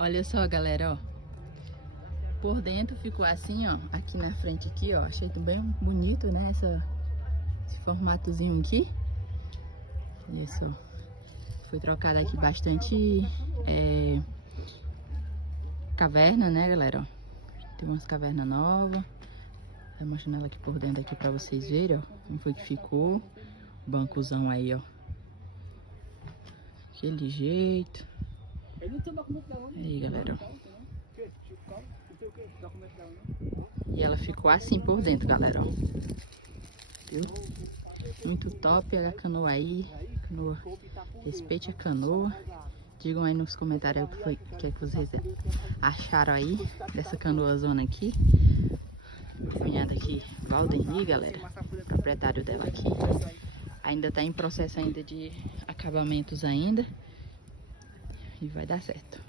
Olha só, galera, ó. Por dentro ficou assim, ó. Aqui na frente aqui, ó. Achei bem bonito, né? Esse formatozinho aqui. Isso. Foi trocado aqui bastante caverna, né, galera? Ó. Tem umas cavernas novas. Tá mostrando ela aqui por dentro aqui pra vocês verem, ó. Como foi que ficou. O bancozão aí, ó. Aquele jeito. Aí, galera, ó. E ela ficou assim por dentro, galera, ó. Viu? Muito top a canoa aí. Canoa. Respeite a canoa. Digam aí nos comentários o que é que vocês acharam aí dessa canoa zona aqui. Meu cunhado aqui, Valdemir, galera, proprietário dela aqui. Ainda tá em processo ainda de acabamentos ainda. E vai dar certo.